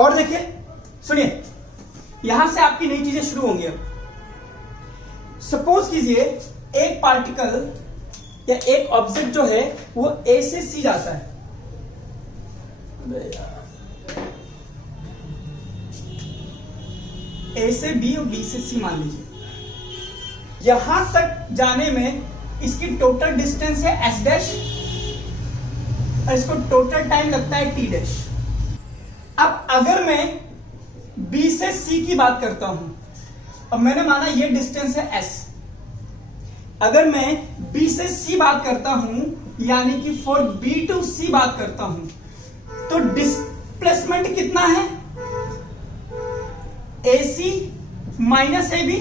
और देखिए, सुनिए, यहां से आपकी नई चीजें शुरू होंगी। अब सपोज कीजिए एक पार्टिकल या एक ऑब्जेक्ट जो है वो ए से सी जाता है। ए से बी और बी से सी मान लीजिए। यहां तक जाने में इसकी टोटल डिस्टेंस है एस डैश और इसको टोटल टाइम लगता है टी डैश। अब अगर मैं बी से सी की बात करता हूं, अब मैंने माना ये डिस्टेंस है एस। अगर मैं बी से सी बात करता हूं, यानी कि फॉर बी टू सी बात करता हूं, तो डिस्प्लेसमेंट कितना है? ए सी माइनस ए बी,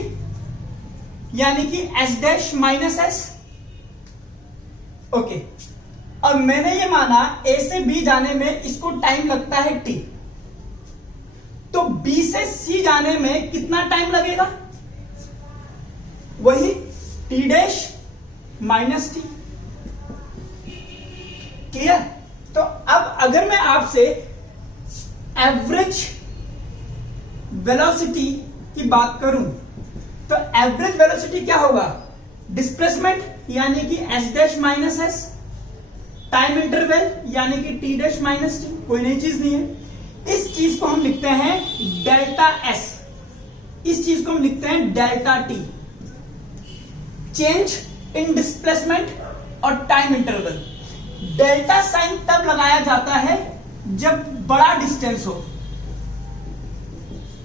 यानी कि S dash minus S. Okay, अब मैंने ये माना ए से बी जाने में इसको टाइम लगता है टी, तो बी से सी जाने में कितना टाइम लगेगा? वही T dash minus T. Clear? तो अब अगर मैं आपसे एवरेज वेलोसिटी की बात करूं, तो एवरेज वेलोसिटी क्या होगा? डिस्प्लेसमेंट यानी कि S dash minus S, time interval यानी कि टी डैश माइनस टी। कोई नई चीज नहीं है। इस चीज को हम लिखते हैं डेल्टा एस, इस चीज को हम लिखते हैं delta T. Change in displacement और टाइम इंटरवल। डेल्टा साइन तब लगाया जाता है जब बड़ा डिस्टेंस हो।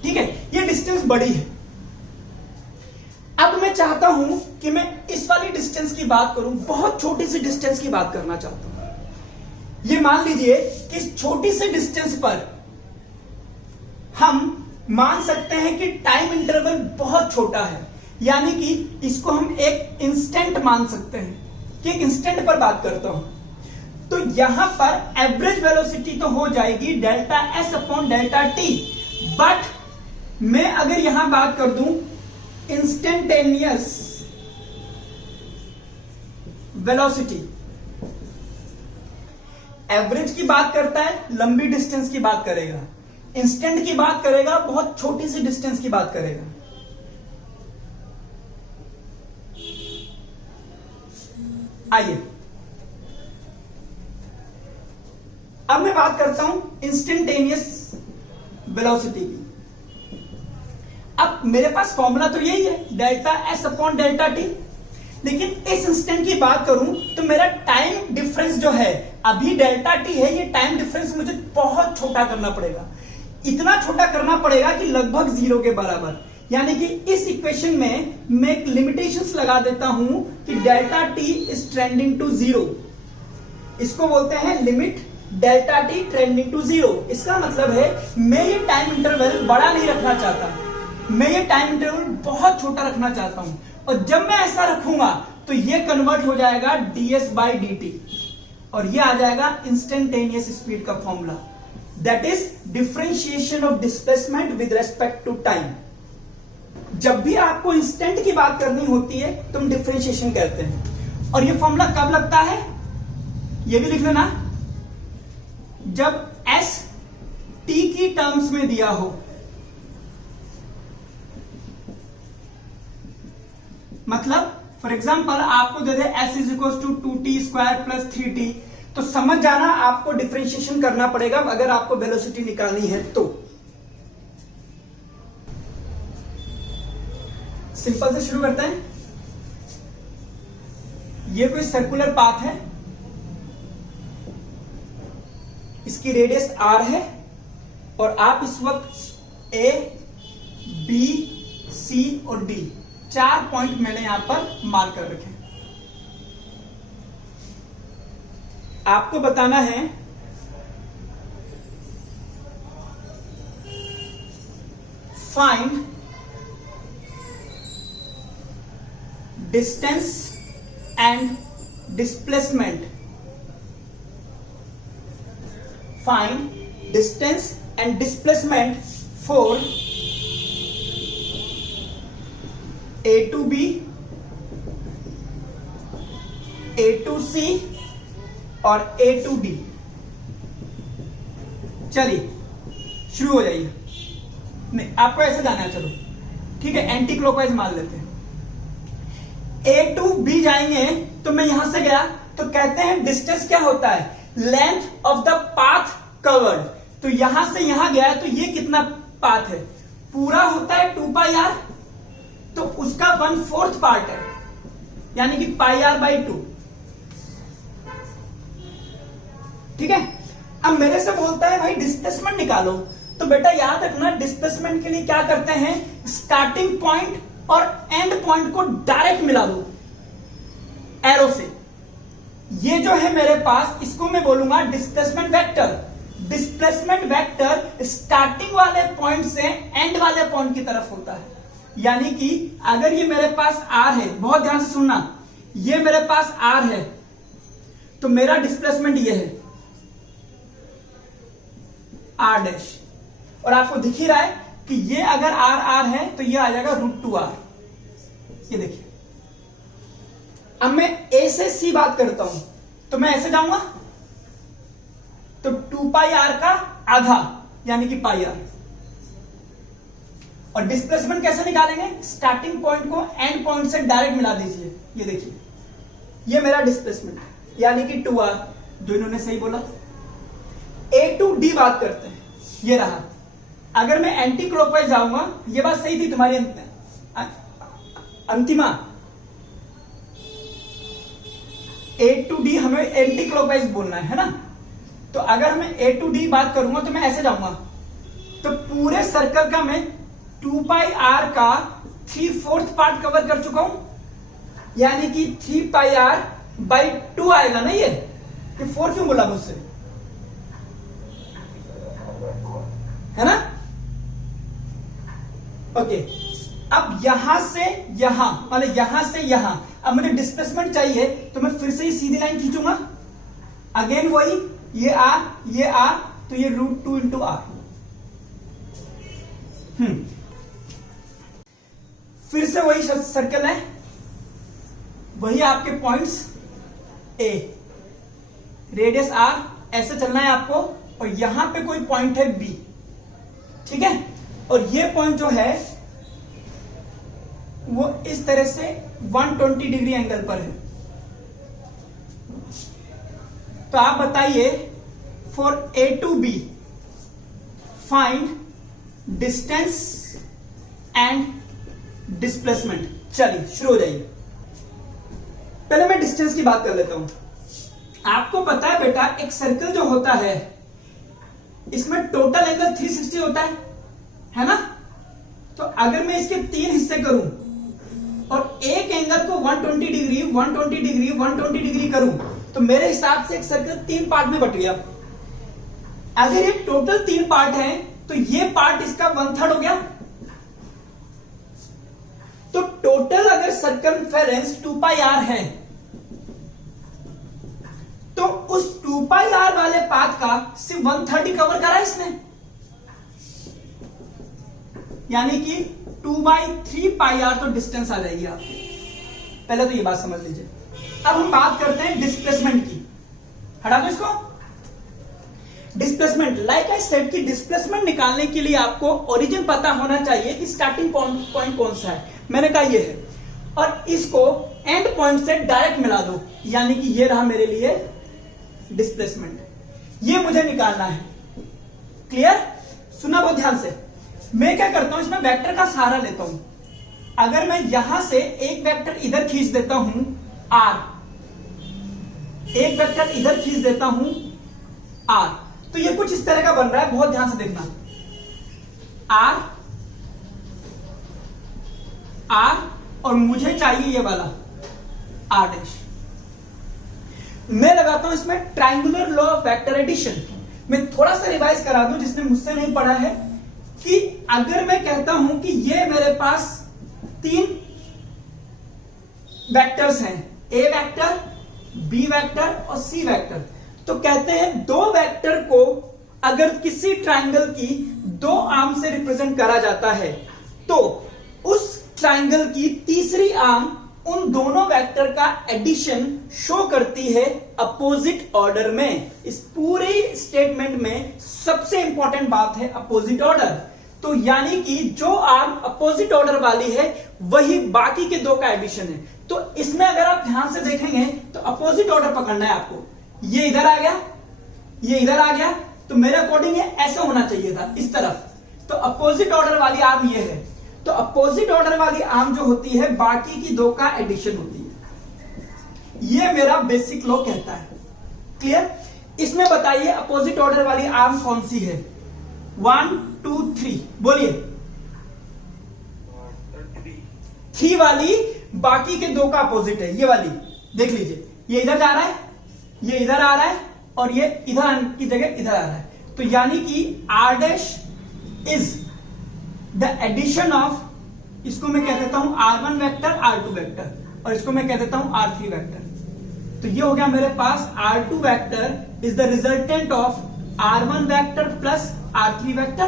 ठीक है, ये डिस्टेंस बड़ी है। अब मैं चाहता हूं कि मैं इस वाली डिस्टेंस की बात करूं, बहुत छोटी सी डिस्टेंस की बात करना चाहता हूं। ये मान लीजिए कि इस छोटी सी डिस्टेंस पर हम मान सकते हैं कि टाइम इंटरवल बहुत छोटा है, यानी कि इसको हम एक इंस्टेंट मान सकते हैं कि एक इंस्टेंट पर बात करता हूं। तो यहां पर एवरेज वेलोसिटी तो हो जाएगी delta S upon delta T, but मैं अगर यहां बात कर दूं इंस्टेंटेनियस वेलोसिटी, एवरेज की बात करता है, लंबी डिस्टेंस की बात करेगा, इंस्टेंट की बात करेगा, बहुत छोटी सी डिस्टेंस की बात करेगा। आइए अब मैं बात करता हूं इंस्टेंटेनियस वेलोसिटी की। अब मेरे पास फॉर्मूला तो यही है, delta S upon delta T, लेकिन इस इंस्टेंट की बात करूं तो मेरा टाइम डिफरेंस जो है, अभी डेल्टा टी है, ये टाइम डिफरेंस मुझे बहुत छोटा करना पड़ेगा। इतना छोटा करना पड़ेगा कि लगभग जीरो के बराबर। यानी कि इस इक्वेशन में मैं एक लिमिटेशंस लगा देता हूं कि delta T is trending to zero. इसको बोलते हैं limit delta T trending to zero. इसका मतलब है मैं ये टाइम इंटरवल बड़ा नहीं रखना चाहता, मैं ये टाइम इंटरवल बहुत छोटा रखना चाहता हूं। और जब मैं ऐसा रखूंगा तो ये कन्वर्ट हो जाएगा ds बाई डी टी, और ये आ जाएगा इंस्टेंटेनियस स्पीड का formula, that is differentiation of displacement with respect to time. जब भी आपको इंस्टेंट की बात करनी होती है तो हम डिफरेंशिएशन कहते हैं। और ये फॉर्मूला कब लगता है, ये भी लिख लेना, जब s t की टर्म्स में दिया हो। मतलब फॉर एग्जाम्पल आपको दे दे s is equal to 2t square plus 3t, तो समझ जाना आपको डिफरेंशिएशन करना पड़ेगा अगर आपको वेलोसिटी निकालनी है तो। सिंपल से शुरू करते हैं। ये कोई सर्कुलर पाथ है, इसकी रेडियस r है, और आप इस वक्त a, b, c और d 4 पॉइंट मैंने यहां पर मार्क कर रखे। आपको बताना है find distance and displacement, find distance and displacement for A to B, A to C और A to D। चलिए शुरू हो जाइए। नहीं, आपको ऐसे जाना है, चलो ठीक है, एंटी क्लॉकवाइज मान लेते हैं। A टू B जाएंगे तो मैं यहां से गया, तो कहते हैं डिस्टेंस क्या होता है, length of the path covered. तो यहां से यहां गया तो ये कितना पाथ है, पूरा होता है 2 पाई आर, तो उसका 1/4 पार्ट है, यानी कि पाई आर बाई 2। ठीक है, अब मेरे से बोलता है भाई डिस्प्लेसमेंट निकालो, तो बेटा याद रखना डिस्प्लेसमेंट के लिए क्या करते हैं, स्टार्टिंग पॉइंट और एंड पॉइंट को डायरेक्ट मिला दो एरो से। ये जो है मेरे पास, इसको मैं बोलूंगा displacement vector. Displacement vector starting वाले पॉइंट से एंड वाले पॉइंट की तरफ होता है, यानी कि अगर ये मेरे पास आर है, बहुत ध्यान से सुनना, ये मेरे पास आर है, तो मेरा डिस्प्लेसमेंट ये है आर डैश, और आपको दिख ही रहा है कि ये अगर आर आर है तो ये आ जाएगा √2r। ये देखिए, अब मैं ए से सी बात करता हूं, तो मैं ऐसे जाऊंगा, तो 2 पाई आर का आधा यानी कि पाई आर। और डिस्प्लेसमेंट कैसे निकालेंगे, स्टार्टिंग पॉइंट को एंड पॉइंट से डायरेक्ट मिला दीजिए। ये देखिए, ये मेरा डिस्प्लेसमेंट है, यानी कि 2r। जो इन्होंने सही बोला। A टू D बात करते हैं, ये रहा। अगर मैं एंटी क्लॉकवाइज जाऊंगा, ये बात सही थी तुम्हारी अंतिमा, A टू D हमें एंटी क्लॉकवाइज बोलना है ना। तो अगर मैं A टू D बात करूंगा तो मैं ऐसे जाऊंगा, तो पूरे सर्कल का मैं 2 पाई आर का 3/4 पार्ट कवर कर चुका हूं, यानी कि 3 पाई आर बाई 2 आएगा ना। ये 4 क्यों बोला मुझसे, है ना। ओके, अब यहां से यहां, मतलब यहां से यहां, अब मुझे डिस्प्लेसमेंट चाहिए, तो मैं फिर से ही सीधी लाइन खींचूंगा, अगेन वही, ये आर, तो ये √2 इंटू आर। फिर से वही सर्कल है, वही आपके पॉइंट्स ए, रेडियस आर, ऐसे चलना है आपको, और यहां पे कोई पॉइंट है बी, ठीक है। और ये पॉइंट जो है वो इस तरह से 120 डिग्री एंगल पर है। तो आप बताइए, for A to B find distance and displacement. चलिए शुरू हो जाइए। पहले मैं डिस्टेंस की बात कर लेता हूं। आपको पता है बेटा, एक सर्कल जो होता है इसमें टोटल एंगल 360 होता है ना। तो अगर मैं इसके 3 हिस्से करूं और एक एंगल को 120 डिग्री 120 डिग्री 120 डिग्री करूं, तो मेरे हिसाब से एक सर्कल 3 पार्ट में बट गया। अगर ये टोटल 3 पार्ट है, तो ये पार्ट इसका 1/3 हो गया। तो टोटल अगर सर्कमफेरेंस 2 पाई आर है, तो उस 2 पाई आर वाले पाथ का सिर्फ 1/3 ही कवर करा इसने, यानी कि 2/3 पाई आर तो डिस्टेंस आ जाएगी आपकी। पहले तो ये बात समझ लीजिए। अब हम बात करते हैं डिस्प्लेसमेंट की। हटा दो इसको। डिस्प्लेसमेंट, लाइक आई सेड कि डिस्प्लेसमेंट निकालने के लिए आपको ओरिजिन पता होना चाहिए कि स्टार्टिंग पॉइंट कौन सा है। मैंने कहा ये है, और इसको एंड पॉइंट से डायरेक्ट मिला दो, यानी कि ये रहा मेरे लिए डिस्प्लेसमेंट। ये मुझे निकालना है। क्लियर? सुना बहुत ध्यान से। मैं क्या करता हूं, इसमें वेक्टर का सहारा लेता हूं। अगर मैं यहां से एक वेक्टर इधर खींच देता हूं आर, एक वेक्टर इधर खींच देता हूं आर, तो ये कुछ इस तरह का बन रहा है। बहुत ध्यान से देखना, आर आर, और मुझे चाहिए ये वाला आर डैश। मैं लगाता हूं इसमें triangular law of vector addition. मैं थोड़ा सा रिवाइज करा दूं जिसने मुझसे नहीं पढ़ा है, कि अगर मैं कहता हूं कि ये मेरे पास 3 वेक्टर्स हैं, ए वेक्टर, बी वेक्टर और सी वेक्टर, तो कहते हैं 2 वेक्टर को अगर किसी ट्रायंगल की 2 आर्म से रिप्रेजेंट करा जाता है, तो उस ट्रायंगल की तीसरी आर्म उन दोनों वेक्टर का एडिशन शो करती है अपोजिट ऑर्डर में। इस पूरे स्टेटमेंट में सबसे इंपॉर्टेंट बात है अपोजिट ऑर्डर। तो यानी कि जो आर्म अपोजिट ऑर्डर वाली है वही बाकी के दो का एडिशन है। तो इसमें अगर आप ध्यान से देखेंगे तो अपोजिट ऑर्डर पकड़ना है आपको। ये इधर आ गया, ये इधर आ गया, तो मेरे अकॉर्डिंग ऐसा होना चाहिए था इस तरफ। तो अपोजिट ऑर्डर वाली आर्म ये है। तो अपोजिट ऑर्डर वाली आर्म जो होती है बाकी की दो का एडिशन होती है। ये मेरा बेसिक लॉ कहता है। क्लियर? इसमें बताइए अपोजिट ऑर्डर वाली आर्म कौन सी है? 1 2 3 बोलिए। 3 वाली बाकी के दो का अपोजिट है, ये वाली देख लीजिए। ये इधर जा रहा है, ये इधर आ रहा है, और ये इधर की जगह इधर आ रहा है। तो यानी कि R dash is the addition of, इसको मैं कह देता हूं R1 वेक्टर R2 वेक्टर, और इसको मैं कह देता हूं R3 वेक्टर। तो ये हो गया मेरे पास R2 vector is the resultant of R1 vector plus R3 vector.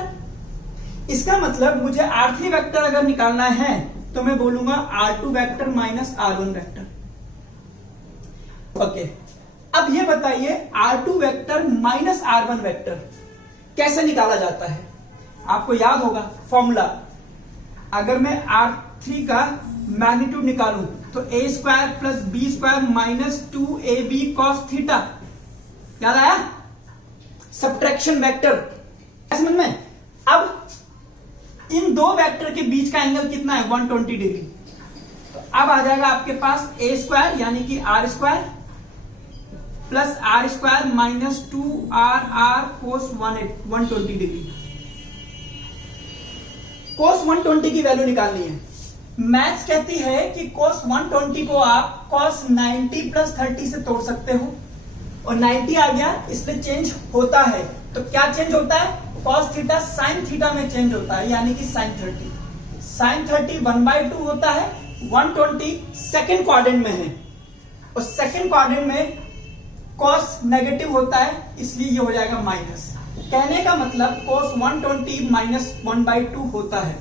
इसका मतलब मुझे R3 वेक्टर अगर निकालना है तो मैं बोलूंगा R2 vector minus R1 vector. Okay, अब ये बताइए R2 vector minus R1 vector कैसे निकाला जाता है? आपको याद होगा फॉर्मूला। अगर मैं R3 का मैग्नीट्यूड निकालूं तो a square plus B square minus 2ab cos theta, याद आया? सब्ट्रैक्शन वेक्टर, समझ में? अब इन दो वेक्टर के बीच का एंगल कितना है? 120 डिग्री। तो अब आ जाएगा आपके पास a स्क्वायर यानी कि r square plus r square minus 2r cos 120 degree. cos 120 की वैल्यू निकालनी है। मैथ्स कहती है कि cos 120 को आप cos 90 प्लस 30 से तोड़ सकते हो, और 90 आ गया इसलिए चेंज होता है। तो क्या चेंज होता है? cos थीटा sin थीटा में चेंज होता है, यानी कि sin 30। sin 30 1/2 होता है। 120 सेकेंड क्वाड्रेंट में है, और सेकेंड क्वाड्रेंट में cos नेगेटिव होता है, इसलिए ये हो जाएगा माइनस। कहने का मतलब cos 120 माइनस 1/2 होता है।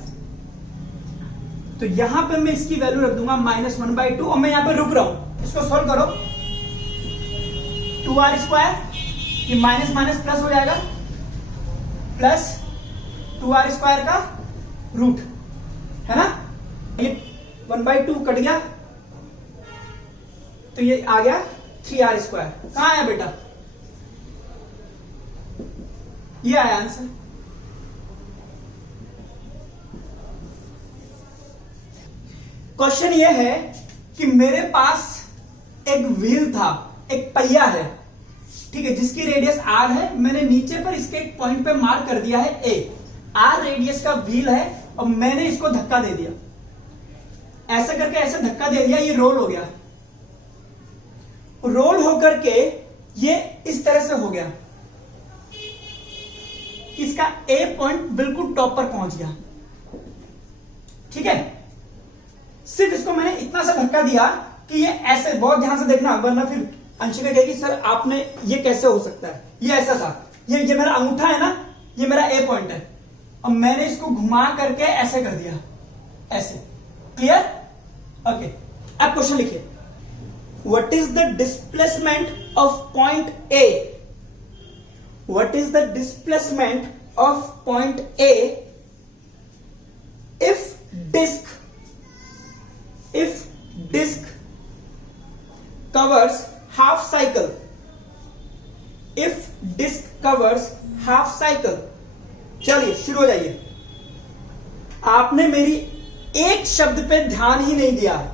तो यहां पे मैं इसकी वैल्यू रख दूंगा माइनस 1/2, और मैं यहां पे रुक रहा हूं। इसको सॉल्व करो। 2r स्क्वायर, ये माइनस माइनस प्लस हो जाएगा, प्लस 2r स्क्वायर का रूट, है ना? ये 1/2 कट गया, तो ये आ गया 3r स्क्वायर। कहां आया बेटा? ये आया आंसर। क्वेश्चन ये है कि मेरे पास एक व्हील था, एक पहिया है, ठीक है, जिसकी रेडियस r है। मैंने नीचे पर इसके एक पॉइंट पे मार्क कर दिया है a। r रेडियस का व्हील है, और मैंने इसको धक्का दे दिया, ऐसे करके ऐसे धक्का दे दिया, ये रोल हो गया। रोल होकर के ये इस तरह से हो गया कि इसका A पॉइंट बिल्कुल टॉप पर पहुंच गया, ठीक है। सिर्फ इसको मैंने इतना सा धक्का दिया कि ये ऐसे, बहुत ध्यान से देखना वरना फिर अंशिका कहेगी सर आपने ये कैसे हो सकता है, ये ऐसा था। ये मेरा अंगूठा है ना, ये मेरा A पॉइंट है, और मैंने इसको घुमा करके ऐसे कर दिया, ऐसे। क्लियर? ओके, अब क्वेश्चन लिखिए। What is the displacement of point A? What is the displacement of point A if disk covers half cycle? If disk covers half cycle, चलिए शुरू हो जाइए। आपने मेरी एक शब्द पे ध्यान ही नहीं दिया।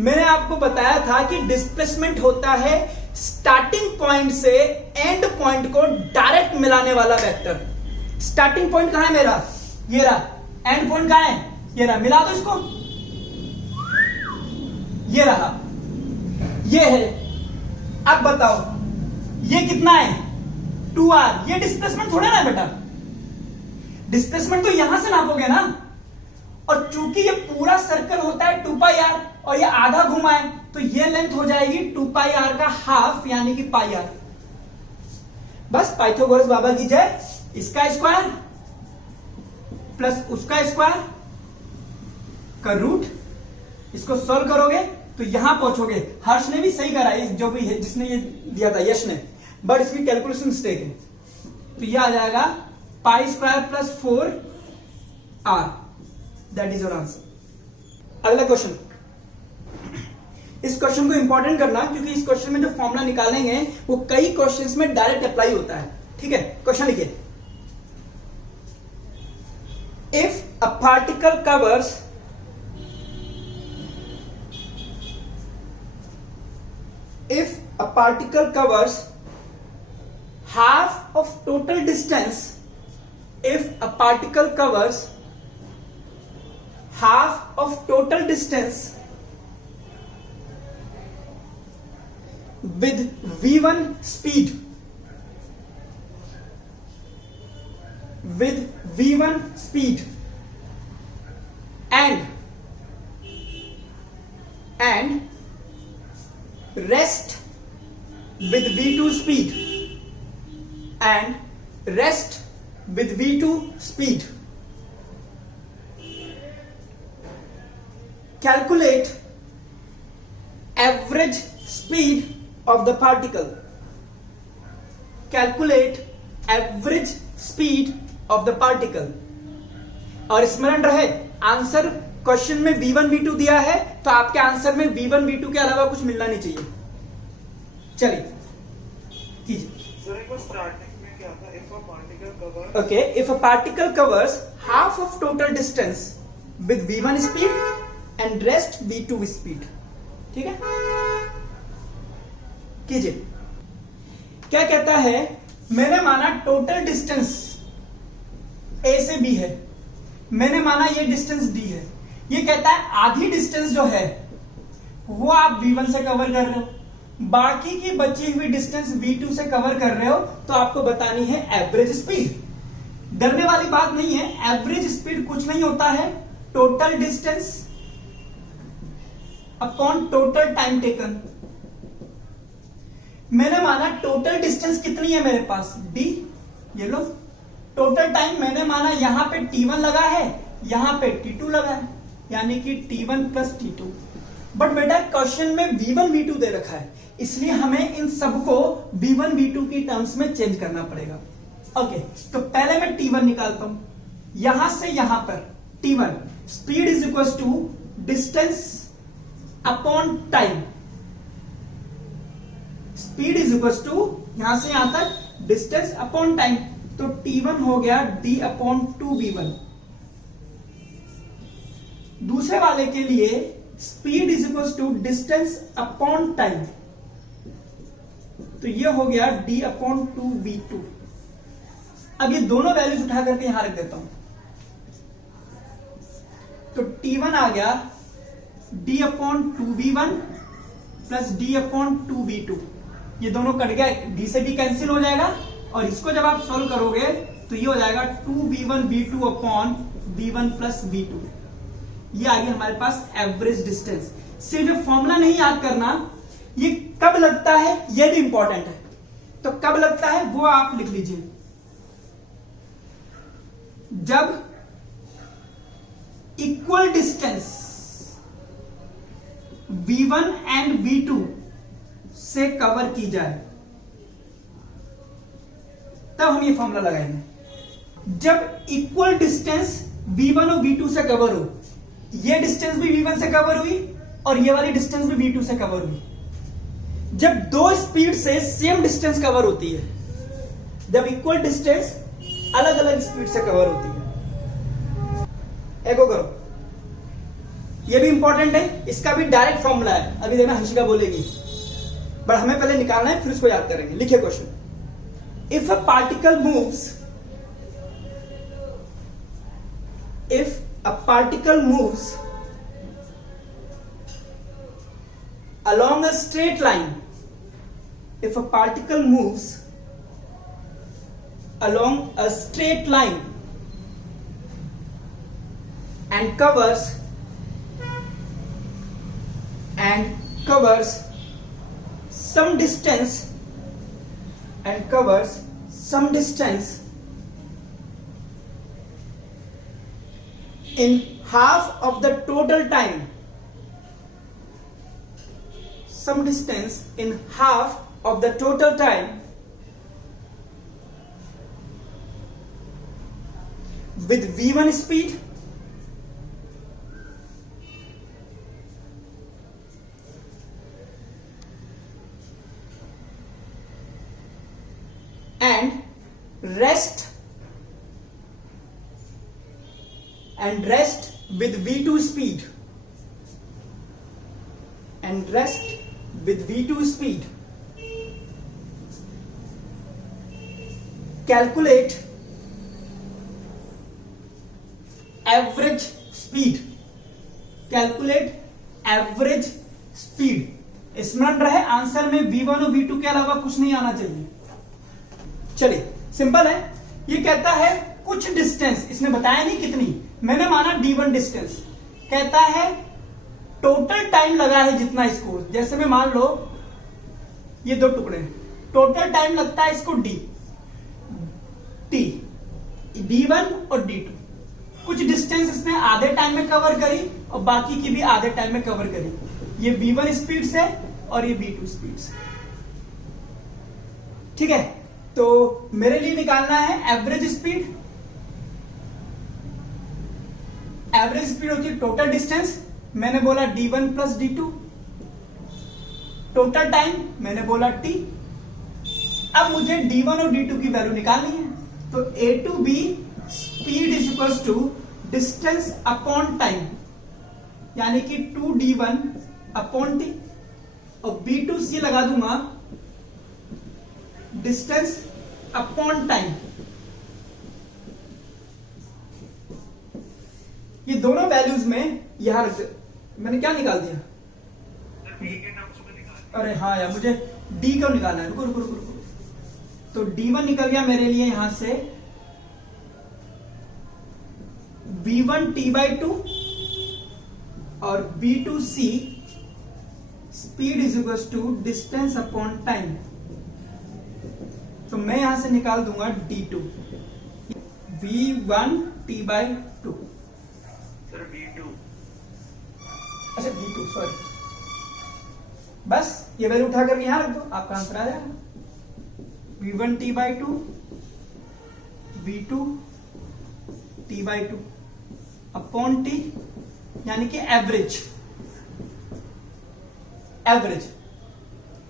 मैंने आपको बताया था कि डिस्प्लेसमेंट होता है स्टार्टिंग पॉइंट से एंड पॉइंट को डायरेक्ट मिलाने वाला वेक्टर। स्टार्टिंग पॉइंट कहां है मेरा? ये रहा। एंड पॉइंट कहां है? ये रहा। मिला दो इसको, ये रहा, ये है। अब बताओ ये कितना है? 2r। ये डिस्प्लेसमेंट थोड़ा ना बेटा, डिस्प्लेसमेंट तो यहां से नापोगे ना। और चूंकि ये पूरा सर्कल होता है 2πr और ये आधा घुमा है, तो ये लेंथ हो जाएगी 2πr का हाफ, यानी कि πr। बस पाइथागोरस बाबा की जय। इसका स्क्वायर प्लस उसका स्क्वायर का रूट, इसको सॉल्व करोगे तो यहां पहुंचोगे। हर्ष ने भी सही करा है, जो भी है जिसने ये दिया था, यश ने, बट इसकी कैलकुलेशन मिस्टेक है। तो ये आ जाएगा pi square plus 4r, that is your answer. अगला क्वेश्चन, इस क्वेश्चन को इंपॉर्टेंट करना क्योंकि इस क्वेश्चन में जो फॉर्मूला निकालेंगे वो कई क्वेश्चंस में डायरेक्ट अप्लाई होता है। ठीक है, क्वेश्चन लिखिए, if a particle covers half of total distance, if a particle covers half of total distance with v1 speed, and rest with v2 speed, calculate average speed of the particle, और स्मरण रहे answer question में v1 v2 दिया है तो आपके answer में v1 v2 के अलावा कुछ मिलना नहीं चाहिए। चलिए कीजिए। Okay, if a particle covers half of total distance with v1 speed and rest v2 speed, ठीक है, कीजिए। क्या कहता है, मैंने माना टोटल डिस्टेंस a से b है, मैंने माना ये डिस्टेंस d है। ये कहता है आधी डिस्टेंस जो है वो आप v1 से कवर कर रहे हो, बाकी की बची हुई डिस्टेंस v2 से कवर कर रहे हो, तो आपको बतानी है एवरेज स्पीड। डरने वाली बात नहीं है, एवरेज स्पीड कुछ नहीं होता है, total distance upon total time taken. मैंने माना टोटल डिस्टेंस कितनी है मेरे पास, d, ये लो। टोटल टाइम मैंने माना यहां पे t1 लगा है, यहां पे t2 लगा है, यानी कि t1 प्लस t2। बट बेटा क्वेश्चन में v1 v2 दे रखा है, इसलिए हमें इन सबको v1 v2 की टर्म्स में चेंज करना पड़ेगा। ओके, तो पहले मैं t1 निकालता हूं, यहां से यहां पर t1 speed is equal to distance upon time, speed is equal to यहां से यहां तक डिस्टेंस अपॉन टाइम, तो t1 हो गया d अपॉन 2v1। दूसरे वाले के लिए speed is equal to distance upon time, तो ये हो गया d अपॉन 2v2। अब ये दोनों वैल्यूज उठा करके यहां रख देता हूं, तो t1 आ गया d upon 2v1 plus d upon 2v2। ये दोनों कट गया, d से d कैंसिल हो जाएगा, और इसको जब आप सॉल्व करोगे तो ये हो जाएगा 2v1 v2 upon v1 plus v2। ये आ गया हमारे पास एवरेज डिस्टेंस। सिर्फ ये फॉर्मूला नहीं याद करना, ये कब लगता है ये भी इंपॉर्टेंट है। तो कब लगता है वो आप लिख लीजिए, जब equal distance v1 and v2 से कवर की जाए, तब हम ये फॉर्मूला लगाएंगे। जब इक्वल डिस्टेंस v1 और v2 से कवर हो, ये डिस्टेंस भी v1 से कवर हुई और ये वाली डिस्टेंस भी v2 से कवर हुई। जब दो स्पीड से सेम डिस्टेंस कवर होती है, जब इक्वल डिस्टेंस अलग अलग स्पीड से कवर होती है। एको करो, ये भी इंपॉर्टेंट है, इसका भी डायरेक्ट फॉर्मूला है, अभी देखना हंसिका बोलेगी, बट हमें पहले निकालना है फिर उसको याद करेंगे। लिखिए question, if a particle moves along a straight line, if a particle moves along a straight line and covers some distance in half of the total time, some distance in half of the total time with v1 speed and rest with v2 speed calculate average speed स्मरण रहे answer में v1 और v2 के अलावा कुछ नहीं आना चाहिए। चलिए सिंपल है, ये कहता है कुछ डिस्टेंस, इसने बताया नहीं कितनी, मैंने माना d1 डिस्टेंस, कहता है टोटल टाइम लगा है जितना इसको, जैसे मैं मान लो ये दो टुकड़े हैं, टोटल टाइम लगता है इसको d1 और d2, कुछ डिस्टेंस इसने आधे टाइम में कवर करी और बाकी की भी आधे टाइम में कवर करी, ये v1 स्पीड से और ये v2 स्पीड से। ठीक है, तो मेरे लिए निकालना है एवरेज स्पीड होती है टोटल डिस्टेंस, मैंने बोला d1 plus d2, total time मैंने बोला t। अब मुझे d1 और d2 की वैल्यू निकालनी है, तो a to b speed is equals to distance upon time, यानी कि 2d1 अपॉन t, और b2c लगा दूंगा डिस्टेंस अपॉन टाइम। ये दोनों वैल्यूज में यहां रख, मैंने क्या निकाल दिया, अरे हाँ यार मुझे d को निकालना है, रुको। तो d1 निकल गया मेरे लिए यहां से v1 t/2 और v2c speed is equal to distance upon time, तो मैं यहां से निकाल दूंगा d2 v1 t/2, अच्छा v2 सॉरी, बस ये वैल्यू उठा करके यहां रख दो, आपका आंसर आ जाएगा v1 t/2 v2 t/2 upon t, यानी कि एवरेज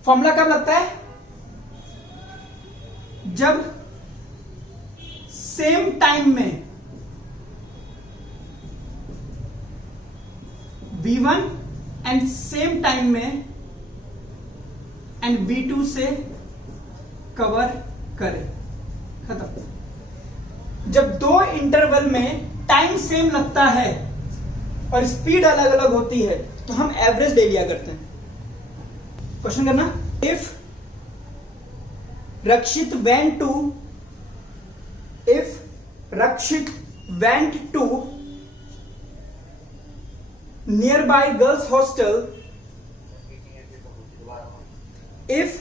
फॉर्मूला कब लगता है, जब सेम टाइम में v1 एंड सेम टाइम में एंड v2 से कवर करे, खत्म। जब दो इंटरवल में टाइम सेम लगता है और स्पीड अलग अलग होती है तो हम एवरेज ले लिया करते हैं। क्वेश्चन करना, if Rakshit went to nearby girls hostel, if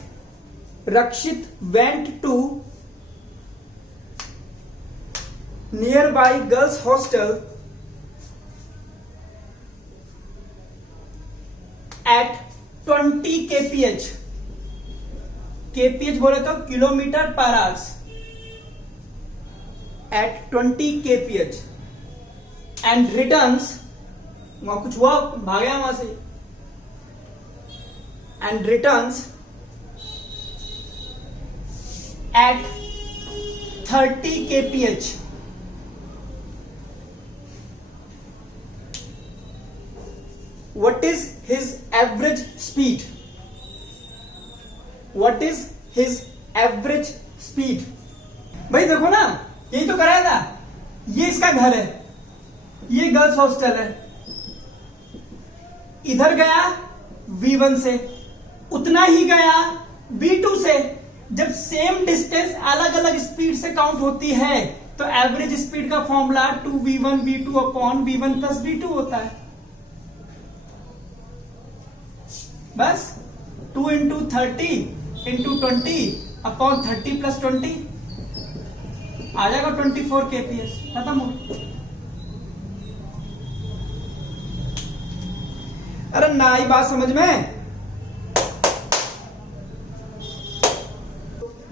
Rakshit went to nearby girls hostel at 20 kph, kph बोले तो किलोमीटर पर hours, at 20 kph and returns, वहां कुछ हुआ भाग गया वहां से, and returns at 30 kph, what is his average speed? What is his average speed? भाई देखो ना, यही तो कराया था, ये इसका घर है, ये गर्ल्स हॉस्टल है, इधर गया v1 से, उतना ही गया v2 से। जब सेम डिस्टेंस अलग अलग स्पीड से काउंट होती है तो एवरेज स्पीड का formula 2v1 v2 upon v1 plus v2 होता है। बस 2 इंटू 30 इंटू 20 अपॉन 30 प्लस 20 आ जाएगा 24 kps, खत्म हो। अरे ना ही बात समझ में,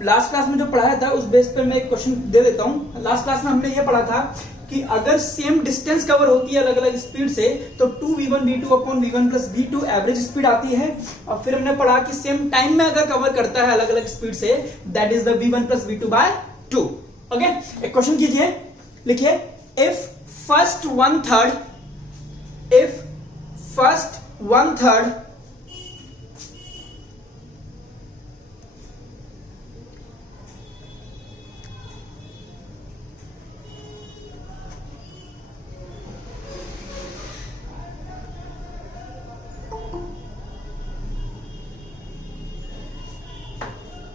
लास्ट क्लास में जो पढ़ाया था उस बेस पर मैं एक क्वेश्चन दे देता हूं। लास्ट क्लास में हमने ये पढ़ा था कि अगर सेम डिस्टेंस कवर होती है अलग अलग स्पीड से तो 2v1 v2 upon v1 plus v2 average speed आती है। और फिर हमने पढ़ा कि सेम टाइम में अगर कवर करता है अलग अलग स्पीड से that is the v1 plus v2 by 2। Okay, एक क्वेश्चन कीजिए, लिखिए if first one third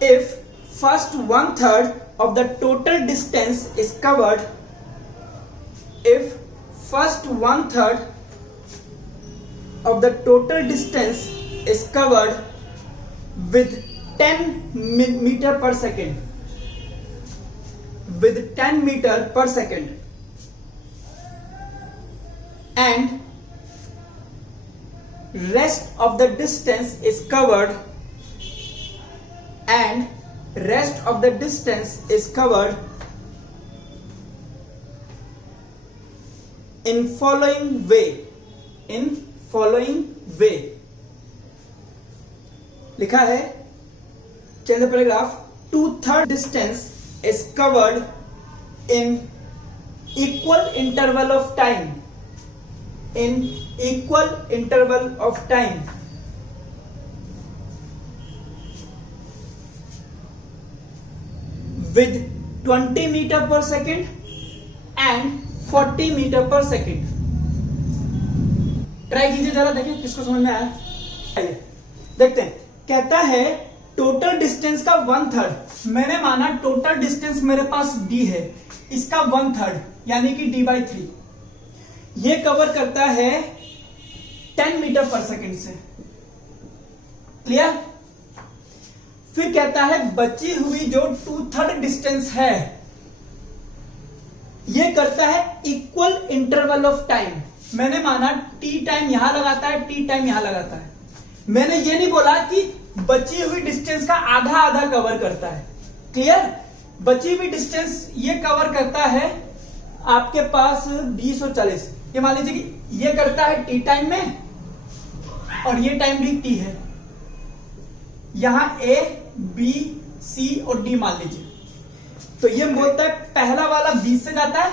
if first one third of the total distance is covered, if first one third of the total distance is covered with 10 meter per second, with 10 meter per second, and rest of the distance is covered, and rest of the distance is covered in following way, in following way। लिखा है change the paragraph, 2/3 distance is covered in equal interval of time, in equal interval of time, with 20 meter per second and 40 meter per second। Try कीजिए जरा, देखिए किसको समझ में आया। देखते हैं, कहता है टोटल डिस्टेंस का 1/3। मैंने माना टोटल डिस्टेंस मेरे पास d है, इसका 1/3 यानी कि d/3 ये कवर करता है 10 मीटर पर सेकेंड से। क्लियर? फिर कहता है बची हुई जो 2/3 डिस्टेंस है ये करता है इक्वल इंटरवल ऑफ टाइम। मैंने माना t टाइम यहां लगाता है, t टाइम यहां लगाता है। मैंने ये नहीं बोला कि बची हुई डिस्टेंस का आधा आधा कवर करता है। क्लियर? बची हुई डिस्टेंस ये कवर करता है आपके पास 20 और 40। ये मान लीजिए कि ये करता है t टाइम में और ये टाइम भी t है। यहां a B C और D मान लीजिए, तो ये बोलता है पहला वाला 20 से जाता है।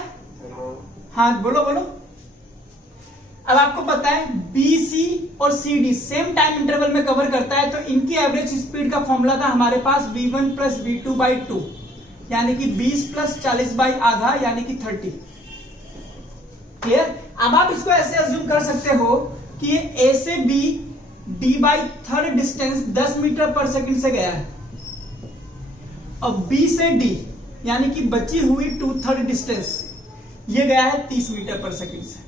हाँ बोलो बोलो। अब आपको पता है B C और C D same time interval में कवर करता है, तो इनकी एवरेज स्पीड का फॉर्मूला था हमारे पास v1 प्लस v2 बाई 2 यानी कि 20 प्लस 40 बाई आधा यानी कि 30। क्लियर? अब आप इसको ऐसे अज्यूम कर सकते हो कि ये A से B d/3 डिस्टेंस 10 मीटर पर सेकंड से गया है और B से D यानी कि बची हुई 2/3 डिस्टेंस ये गया है 30 मीटर पर सेकंड से।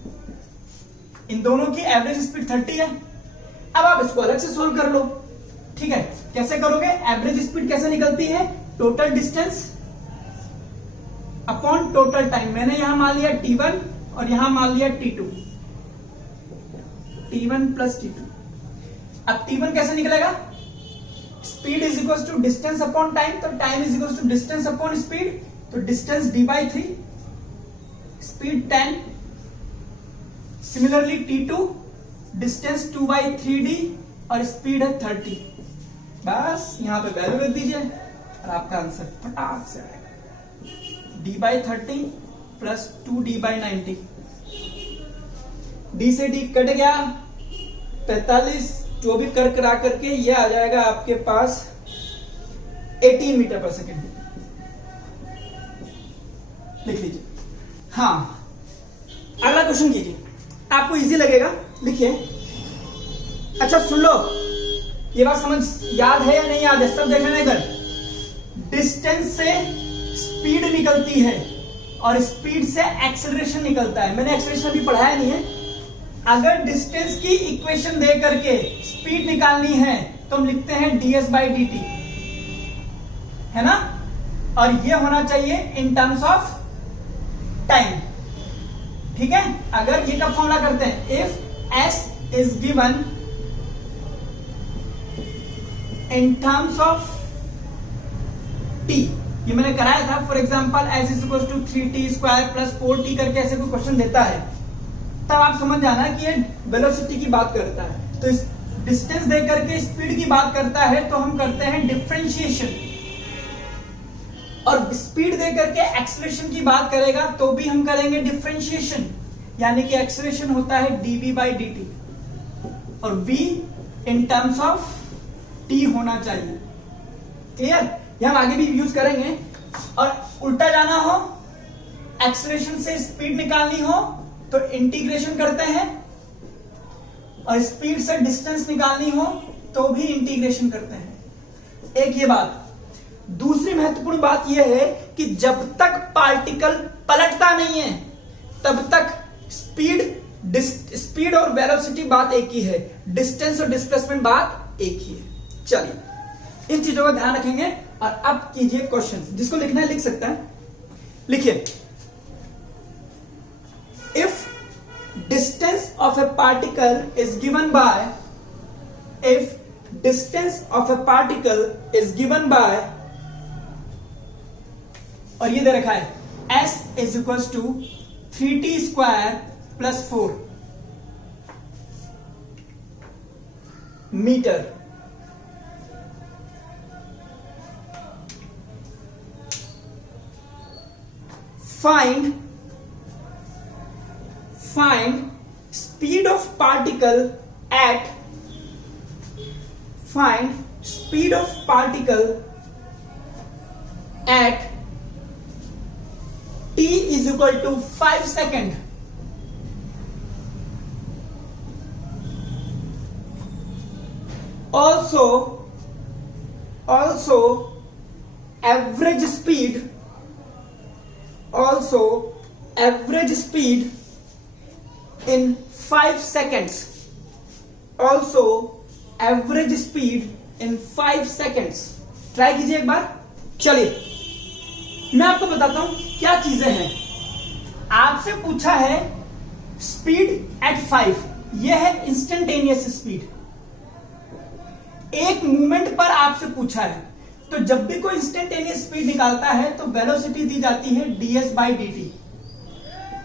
इन दोनों की एवरेज स्पीड 30 है। अब आप इसको अलग से सोल्व कर लो। ठीक है, कैसे करोगे? एवरेज स्पीड कैसे निकलती है? Total distance upon total time. मैंने यहां मान लिया t1 और यहां मान लिया t2, t1 प्लस t2। अब t1 कैसे निकलेगा? Speed is equal to distance upon time, तो time is equal to distance upon speed, तो distance d/3, speed 10। Similarly t2 distance 2/3d और स्पीड है 30। बस यहां पे वैल्यू रख दीजिए और आपका आंसर फटाक से आएगा d/30 प्लस 2d/90। d से d कट गया 45, जो भी कर करा करके ये आ जाएगा आपके पास 18 मीटर पर सेकेंड। लिख लीजिए। हाँ, अगला क्वेश्चन कीजिए, आपको इजी लगेगा। लिखिए। अच्छा सुन लो, ये बात समझ याद है या नहीं याद है? सब देखना इधर। डिस्टेंस से स्पीड निकलती है और स्पीड से एक्सेलरेशन निकलता है। मैंने एक्सेलरेशन अभी पढ़ाया नहीं है। अगर डिस्टेंस की इक्वेशन दे करके स्पीड निकालनी है तो हम लिखते हैं ds/dt, है ना? और ये होना चाहिए इन टर्म्स ऑफ टाइम। ठीक है, अगर ये का फॉर्मूला करते हैं, if s is given in terms of T, ये मैंने कराया था। For example S is equal to 3t square plus 4t करके ऐसे कोई क्वेश्चन देता है, तब आप समझ जाना कि ये वेलोसिटी की बात करता है। तो इस डिस्टेंस दे करके स्पीड की बात करता है तो हम करते हैं डिफरेंशिएशन, और स्पीड दे करके एक्सेलरेशन की बात करेगा तो भी हम करेंगे डिफरेंशिएशन, यानी कि एक्सेलरेशन होता है dv बाई dt और v in terms of t होना चाहिए। क्लियर? ये हम आगे भी यूज करेंगे। और उल्टा जाना हो, एक्सेलरेशन से स्पीड निकालनी हो तो इंटीग्रेशन करते हैं, और स्पीड से डिस्टेंस निकालनी हो तो भी इंटीग्रेशन करते हैं। एक ये बात। दूसरी महत्वपूर्ण बात यह है कि जब तक पार्टिकल पलटता नहीं है तब तक स्पीड और वेलोसिटी बात एक ही है, डिस्टेंस और डिस्प्लेसमेंट बात एक ही है। चलिए इन चीजों का ध्यान रखेंगे। और अब कीजिए क्वेश्चन, जिसको लिखना है लिख सकता है। लिखिए, if distance of a particle is given by, if distance of a particle is given by, और ये दे रखा है s is equal to 3t square plus 4 metre, find speed of particle at, find speed of particle at t is equal to 5 second, also average speed, also average speed in 5 seconds, also average speed in 5 seconds। Try कीजिए एक बार। चलिए मैं आपको बताता हूं क्या चीजें हैं। आपसे पूछा है स्पीड एट 5, यह है इंस्टेंटेनियस स्पीड। एक मूवमेंट पर आपसे पूछा है, तो जब भी कोई इंस्टेंटेनियस स्पीड निकालता है तो वेलोसिटी दी जाती है ds बाई dt।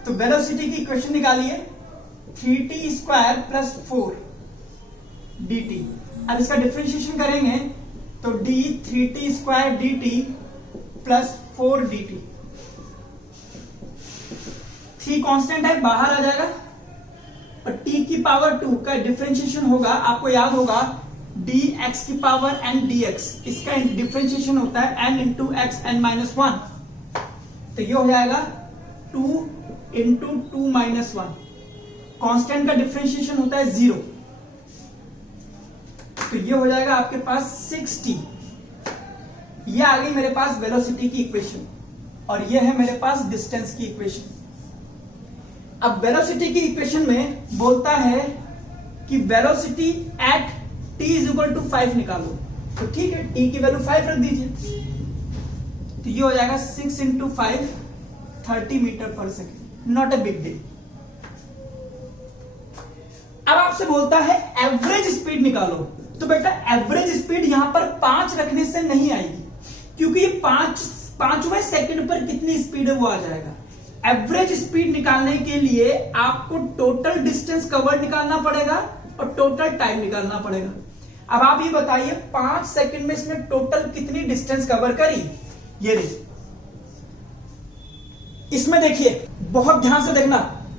तो वेलोसिटी की इक्वेशन निकालिए, 3t स्क्वायर प्लस 4 dt। अब इसका डिफरेंशिएशन करेंगे तो d 3t square dt plus 4 dt। 3 constant है, बाहर आ जाएगा, और t की पावर 2 का डिफरेंशिएशन होगा, आपको याद होगा dx की पावर n dx, इसका डिफरेंशिएशन होता है n into x n minus 1। तो ये हो जाएगा 2 इंटू 2 माइनस 1। कांस्टेंट का डिफरेंशिएशन होता है 0, तो ये हो जाएगा आपके पास 60। ये आ गई मेरे पास वेलोसिटी की इक्वेशन, और ये है मेरे पास डिस्टेंस की इक्वेशन। अब वेलोसिटी की इक्वेशन में बोलता है कि velocity at t is equal to 5 निकालो, तो ठीक है, t की वैल्यू 5 रख दीजिए, तो ये हो जाएगा 6 इंटू 5 30 मीटर पर second. Not a big deal. अब आपसे बोलता है एवरेज स्पीड निकालो, तो बेटा एवरेज स्पीड यहां पर 5 रखने से नहीं आएगी, क्योंकि ये 5वें सेकंड पर कितनी स्पीड है वो आ जाएगा। एवरेज स्पीड निकालने के लिए आपको टोटल डिस्टेंस कवर निकालना पड़ेगा और टोटल टाइम निकालना पड़ेगा। अब आप ये बताइए 5 सेकंड में इसने टोटल कितनी डिस्टेंस कवर करी। ये देखिए, इसमें देखिए, बहुत ध्यान से देखना,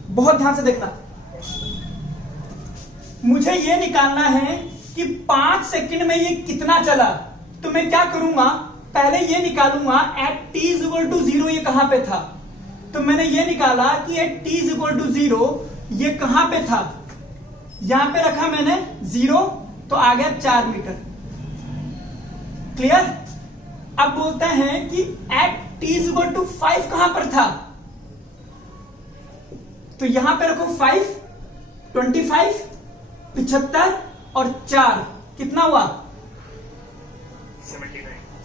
बहुत ध्यान से देखना। मुझे ये निकालना है कि 5 सेकंड में ये कितना चला, तो मैं क्या करूंगा, पहले ये निकालूंगा at t is equal to 0 ये कहां पे था। तो मैंने ये निकाला कि at t is equal to 0 ये कहां पे था, यहां पे रखा मैंने 0, तो आ गया 4 मीटर। क्लियर? अब बोलते हैं कि at t is equal to 5 कहां पर था, तो यहां पे रखो 5, 25, 75 और 4 कितना हुआ,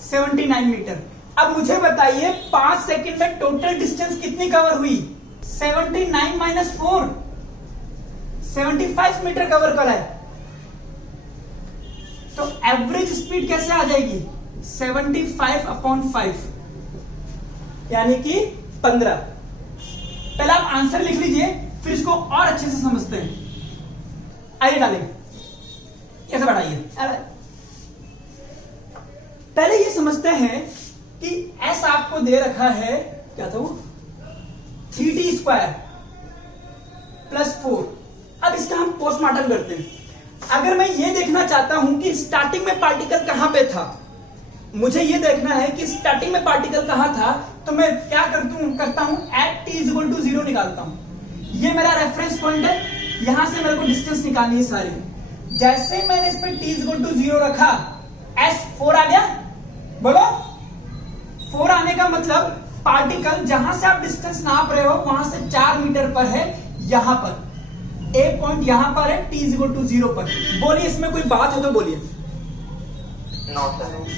79 मीटर। अब मुझे बताइए 5 सेकंड में टोटल डिस्टेंस कितनी कवर हुई, 79 माइनस 4, 75 मीटर कवर करा है। तो एवरेज स्पीड कैसे आ जाएगी, 75/5 यानी कि 15। पहले आप आंसर लिख लीजिए, फिर इसको और अच्छे से समझते हैं। आइए डालेंगे, कैसे बढ़ाइए। पहले ये समझते हैं कि एस आपको दे रखा है, क्या था वो, 3t² + 4। अब इसका हम पोस्टमार्टम करते हैं। अगर मैं ये देखना चाहता हूं कि स्टार्टिंग में पार्टिकल कहां पे था, मुझे ये देखना है कि स्टार्टिंग में पार्टिकल कहां था, तो मैं क्या करता हूं एट t = 0 निकालता हूं। ये मेरा रेफरेंस पॉइंट है, यहां से मेरे को डिस्टेंस निकालनी है सारी। जैसे ही मैंने इस पे t = 0 रखा, s 4 आ गया। बोलो, 4 आने का मतलब पार्टिकल जहां से आप डिस्टेंस नाप रहे हो वहां से 4 मीटर पर है। यहां पर ए पॉइंट यहां पर है t = 0 पर। बोलिए, इसमें कोई बात हो तो बोलिए।